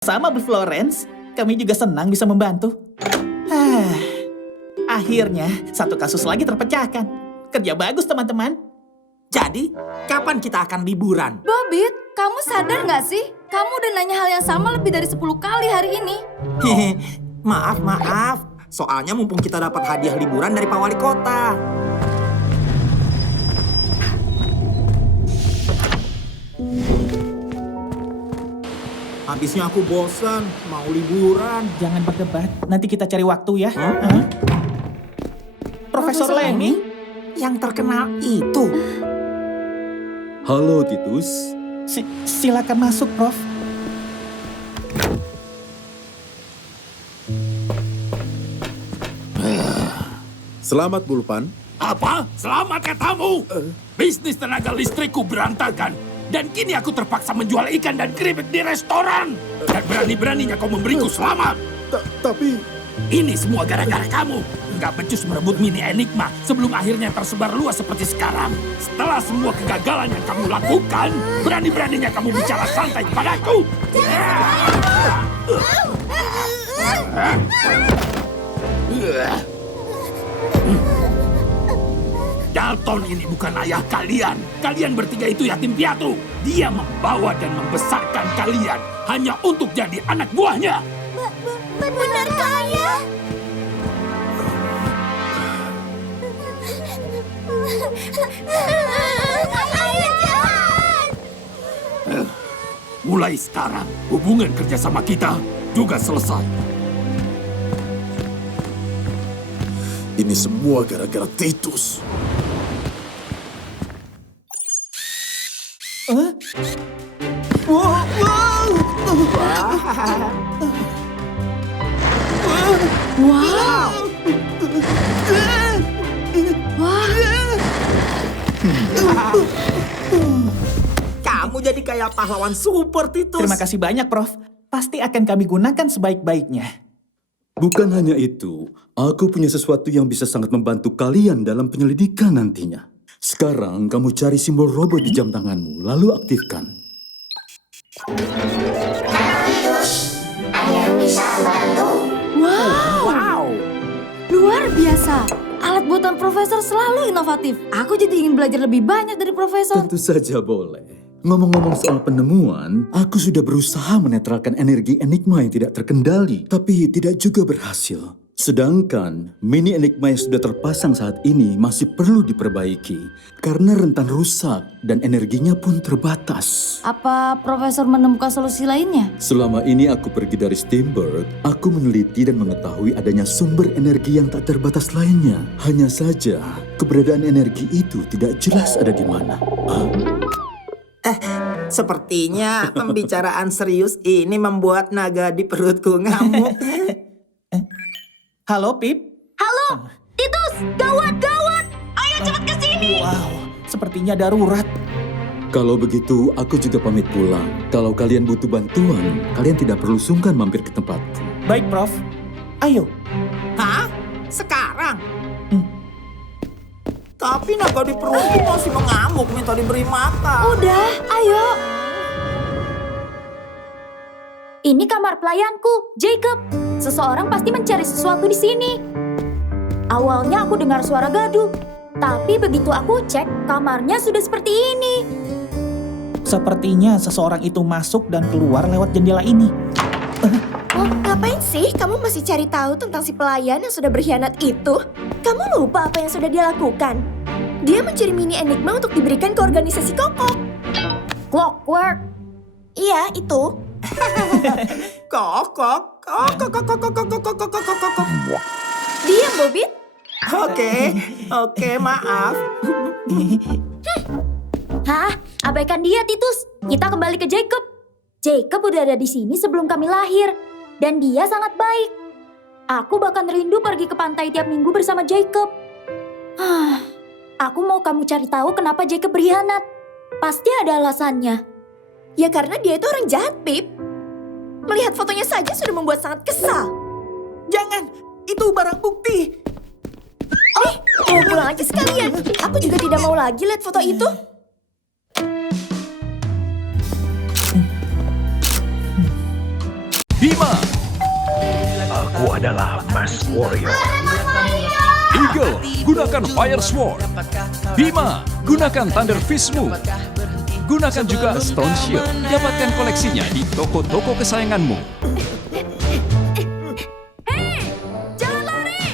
Sama Bu Florence, kami juga senang bisa membantu. Akhirnya, satu kasus lagi terpecahkan. Kerja bagus, teman-teman. Jadi, kapan kita akan liburan? Bobit, kamu sadar nggak sih? Kamu udah nanya hal yang sama lebih dari 10 kali hari ini. Hehe, maaf. Soalnya mumpung kita dapat hadiah liburan dari Pak Wali Kota. Habisnya aku bosan, mau liburan. Jangan berdebat, nanti kita cari waktu ya. Hah? Profesor Lemmy? Yang terkenal itu. Halo Titus. Silakan masuk, Prof. Selamat Bulpan. Apa? Selamat katamu. Bisnis tenaga listrikku berantakan. Dan kini aku terpaksa menjual ikan dan keripik di restoran. Dan berani-beraninya kau memberiku selamat. Tapi Ini semua gara-gara kamu. Nggak becus merebut mini Enigma sebelum akhirnya tersebar luas seperti sekarang. Setelah semua kegagalan yang kamu lakukan, berani-beraninya kamu bicara santai kepadaku. Dalton ini bukan ayah kalian. Kalian bertiga itu yatim piatu. Dia membawa dan membesarkan kalian hanya untuk jadi anak buahnya. Benarkah ayah? Ayah jahat! Mulai sekarang, hubungan kerjasama kita juga selesai. ini semua gara-gara Titus. Wow! Kamu jadi kayak pahlawan super, Titus. Terima kasih banyak, Prof. Pasti akan kami gunakan sebaik-baiknya. Bukan hanya itu, aku punya sesuatu yang bisa sangat membantu kalian dalam penyelidikan nantinya. Sekarang kamu cari simbol robot di jam tanganmu, lalu aktifkan. Wow! Luar biasa! Alat buatan Profesor selalu inovatif. Aku jadi ingin belajar lebih banyak dari Profesor. Tentu saja boleh. Ngomong-ngomong soal penemuan, aku sudah berusaha menetralkan energi Enigma yang tidak terkendali, tapi tidak juga berhasil. Sedangkan mini Enigma yang sudah terpasang saat ini masih perlu diperbaiki karena rentan rusak dan energinya pun terbatas. Apa Profesor menemukan solusi lainnya? Selama ini aku pergi dari Steamberg, aku meneliti dan mengetahui adanya sumber energi yang tak terbatas lainnya. Hanya saja, keberadaan energi itu tidak jelas ada di mana. Sepertinya pembicaraan serius ini membuat naga di perutku ngamuk. Halo, Pip. Halo! Titus! Gawat! Ayo cepat ke sini! Wow, sepertinya darurat. Kalau begitu, aku juga pamit pulang. Kalau kalian butuh bantuan, kalian tidak perlu sungkan mampir ke tempatku. Baik, Prof. Ayo. Hah? Sekarang? Tapi naga di perutku masih mengamuk minta diberi makan. Udah, ayo! Ini kamar pelayanku, Jacob. Seseorang pasti mencari sesuatu di sini. Awalnya aku dengar suara gaduh, tapi begitu aku cek, kamarnya sudah seperti ini. Sepertinya seseorang itu masuk dan keluar lewat jendela ini. Oh, ngapain sih kamu masih cari tahu tentang si pelayan yang sudah berkhianat itu? Kamu lupa apa yang sudah dia lakukan? Dia mencuri mini Enigma untuk diberikan ke organisasi Kokok. Clockwork. Iya, itu. Kokok. Diam, Bobit. Oke, maaf. Hah? Abaikan dia, Titus. Kita kembali ke Jacob. Jacob udah ada di sini sebelum kami lahir. Dan dia sangat baik. Aku bahkan rindu pergi ke pantai tiap minggu bersama Jacob. Aku mau kamu cari tahu kenapa Jacob berkhianat. Pasti ada alasannya. Ya karena dia itu orang jahat, Pip. Melihat fotonya saja sudah membuat sangat kesal. Jangan, itu barang bukti. Mau pulang aja sekalian. Aku juga tidak mau lagi lihat foto itu. Bima. Aku adalah Mask Warrior. Eagle, gunakan Fire Sword. Bima, gunakan Thunder Fistmu. Gunakan juga Stone Shield. Dapatkan koleksinya di toko-toko kesayanganmu. Jangan lari!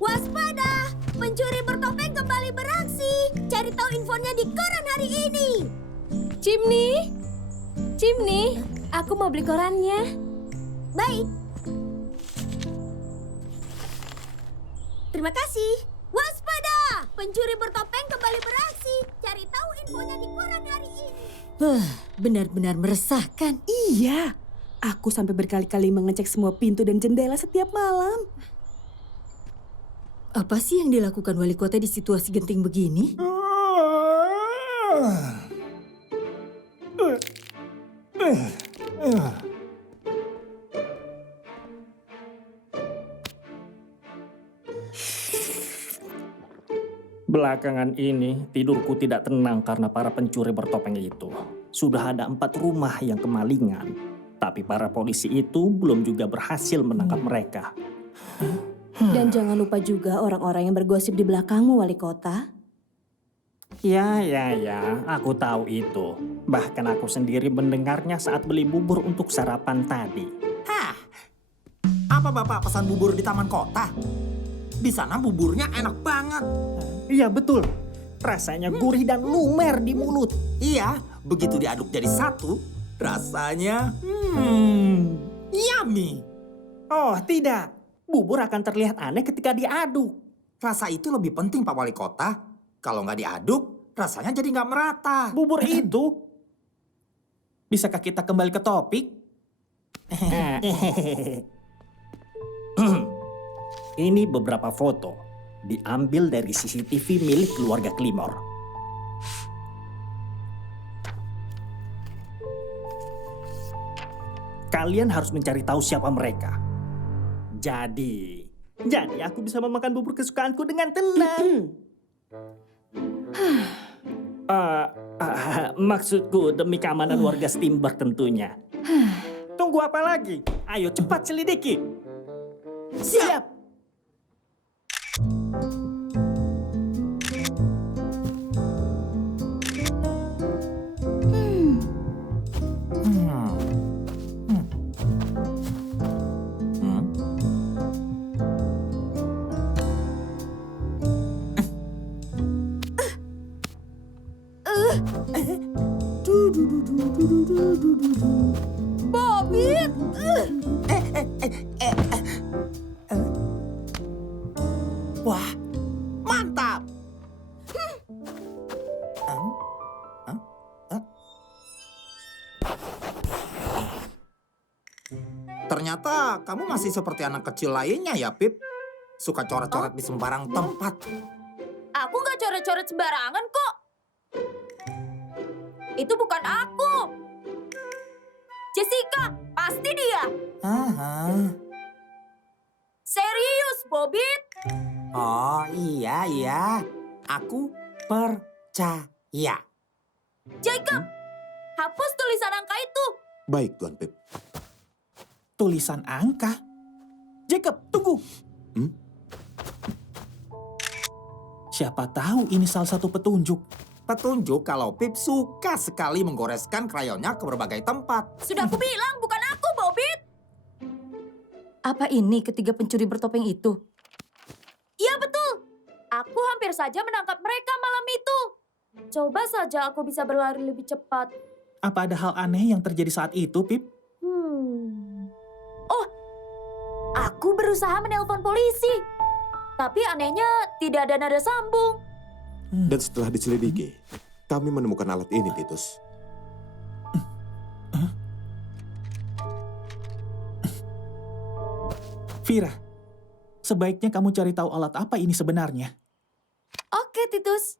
Waspada! Pencuri bertopeng kembali beraksi. Cari tahu infonya di koran hari ini. Chimney? Chimney, aku mau beli korannya. Baik. Terima kasih. Waspada! Pencuri bertopeng kembali beraksi. Cari tahu infonya di koran hari ini. Benar-benar meresahkan. Iya, aku sampai berkali-kali mengecek semua pintu dan jendela setiap malam. Apa sih yang dilakukan wali kota di situasi genting begini? Belakangan ini tidurku tidak tenang karena para pencuri bertopeng itu. Sudah ada 4 rumah yang kemalingan, tapi para polisi itu belum juga berhasil menangkap mereka. Dan jangan lupa juga orang-orang yang bergosip di belakangmu, wali kota. Ya, aku tahu itu. Bahkan aku sendiri mendengarnya saat beli bubur untuk sarapan tadi. Hah? Apa Bapak pesan bubur di taman kota? Di sana buburnya enak banget. Iya betul, rasanya gurih dan lumer di mulut. Iya, begitu diaduk jadi satu, rasanya yummy. Oh tidak, bubur akan terlihat aneh ketika diaduk. Rasa itu lebih penting Pak Wali Kota. Kalau nggak diaduk, rasanya jadi nggak merata. Bubur itu. Bisakah kita kembali ke topik? Ini beberapa foto diambil dari CCTV milik keluarga Claymore. Kalian harus mencari tahu siapa mereka. Jadi aku bisa memakan bubur kesukaanku dengan tenang. Maksudku demi keamanan warga Steamberg tentunya. Tunggu apa lagi? Ayo cepat selidiki. Siap. Bobit! Wah, mantap. Ternyata kamu masih seperti anak kecil lainnya ya, Pip. Suka coret-coret di sembarang tempat. Aku nggak coret-coret sembarangan kok. Itu bukan aku. Jessica, pasti dia. Aha. Serius, Bobit? Oh iya. Aku percaya. Jacob, hapus tulisan angka itu. Baik, Tuan Pip. Tulisan angka? Jacob, tunggu. Siapa tahu ini salah satu petunjuk. Petunjuk kalau Pip suka sekali menggoreskan krayonnya ke berbagai tempat. Sudah aku bilang, bukan aku, Bobit. Apa ini ketiga pencuri bertopeng itu? Iya betul. Aku hampir saja menangkap mereka malam itu. Coba saja aku bisa berlari lebih cepat. Apa ada hal aneh yang terjadi saat itu, Pip? Oh, aku berusaha menelpon polisi. Tapi anehnya tidak ada nada sambung. Dan setelah diselidiki, kami menemukan alat ini, Titus. Vira, sebaiknya kamu cari tahu alat apa ini sebenarnya. Oke, Titus.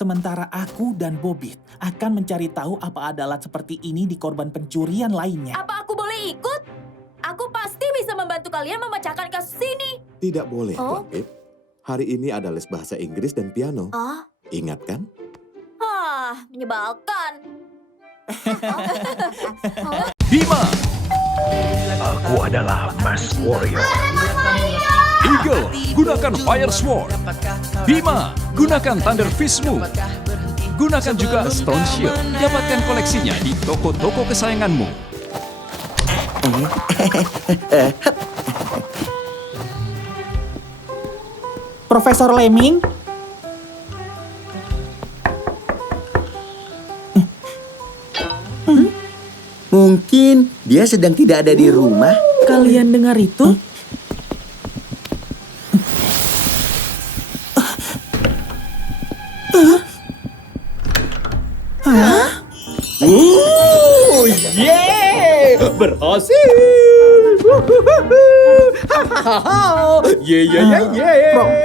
Sementara aku dan Bobit akan mencari tahu apa ada alat seperti ini di korban pencurian lainnya. Apa aku boleh ikut? Aku pasti bisa membantu kalian memecahkan kasus ini. Tidak boleh, Oh? Tuan Pip. Hari ini ada les bahasa Inggris dan piano. Ah, Ingat kan? menyebalkan. Bima. Aku adalah Mask Warrior. Eagle, gunakan Fire Sword. Bima, gunakan Thunder Fist Move. Gunakan juga Stone Shield. Dapatkan koleksinya di toko-toko kesayanganmu. Profesor Lemming? Mungkin dia sedang tidak ada di rumah. Kalian dengar itu? Oh, yeah! Berhasil!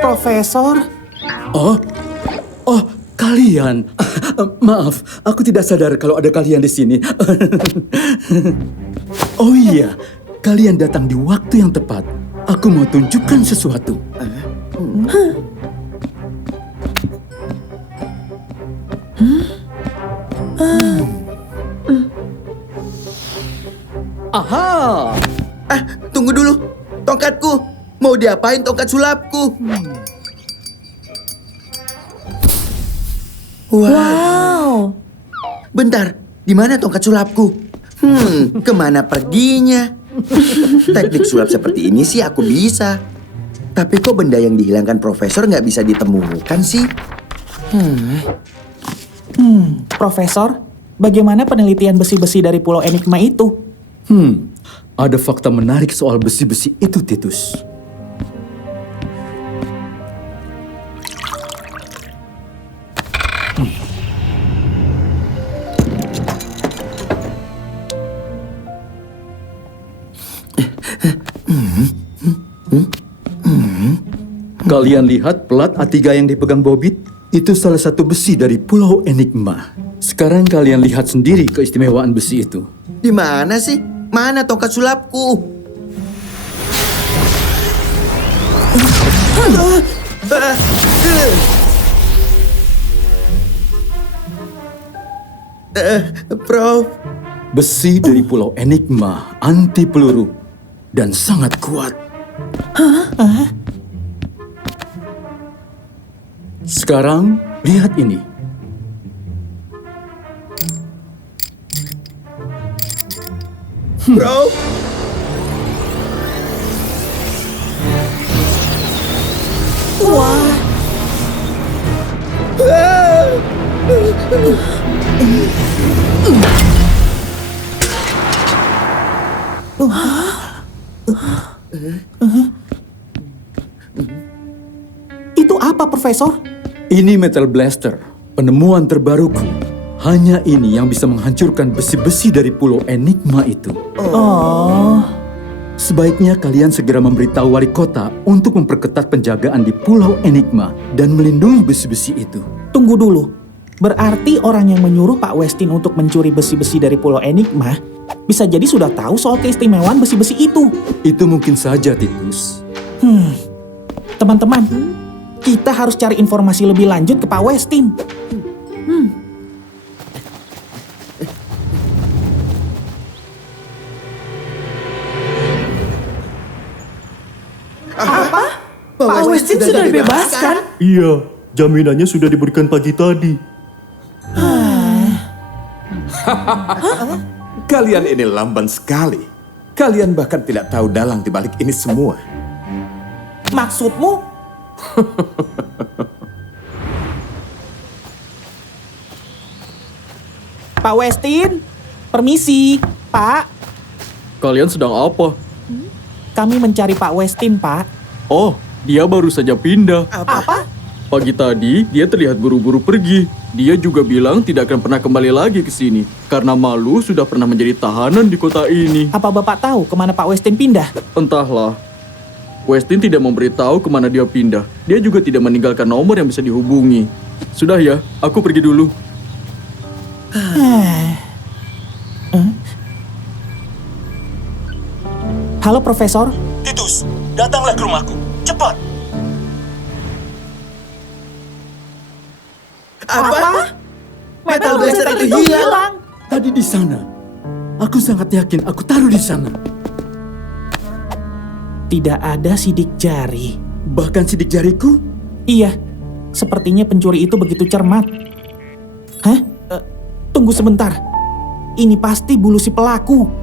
Profesor? Oh, kalian. Maaf, aku tidak sadar kalau ada kalian di sini. Oh iya, kalian datang di waktu yang tepat. Aku mau tunjukkan sesuatu. Aha! Tunggu dulu. Tongkatku. Mau diapain tongkat sulapku? Wow. Bentar, di mana tongkat sulapku? Kemana perginya? Teknik sulap seperti ini sih aku bisa. Tapi kok benda yang dihilangkan profesor nggak bisa ditemukan sih? Profesor, bagaimana penelitian besi-besi dari Pulau Enigma itu? Ada fakta menarik soal besi-besi itu, Titus. Kalian lihat pelat A3 yang dipegang Bobit? Itu salah satu besi dari Pulau Enigma. Sekarang kalian lihat sendiri keistimewaan besi itu. Di mana sih? Mana tongkat sulapku? Prof, Besi dari Pulau Enigma, anti peluru, dan sangat kuat. Sekarang, lihat ini. Prof. Itu apa, Profesor? Ini Metal Blaster, penemuan terbaruku. Hanya ini yang bisa menghancurkan besi-besi dari Pulau Enigma itu. Sebaiknya kalian segera memberitahu wali kota untuk memperketat penjagaan di Pulau Enigma dan melindungi besi-besi itu. Tunggu dulu. Berarti orang yang menyuruh Pak Westin untuk mencuri besi-besi dari Pulau Enigma bisa jadi sudah tahu soal keistimewaan besi-besi itu. Itu mungkin saja, Titus. Teman-teman, kita harus cari informasi lebih lanjut ke Pak Westin. Pak Westin sudah dibebaskan? Iya, jaminannya sudah diberikan pagi tadi. Kalian ini lamban sekali. Kalian bahkan tidak tahu dalang di balik ini semua. Maksudmu? Pak Westin, permisi, Pak. Kalian sedang apa? Kami mencari Pak Westin, Pak. Oh, dia baru saja pindah. Apa? Pagi tadi, dia terlihat buru-buru pergi. Dia juga bilang tidak akan pernah kembali lagi ke sini. Karena malu sudah pernah menjadi tahanan di kota ini. Apa Bapak tahu kemana Pak Westin pindah? Entahlah. Westin tidak memberitahu kemana dia pindah. Dia juga tidak meninggalkan nomor yang bisa dihubungi. Sudah ya, aku pergi dulu. Halo, Profesor. Titus, datanglah ke rumahku. Cepat! Apa? Metal blaster itu hilang. Tadi di sana. Aku sangat yakin aku taruh di sana. Tidak ada sidik jari. Bahkan sidik jariku? Iya, sepertinya pencuri itu begitu cermat. Hah? Tunggu sebentar. Ini pasti bulu si pelaku.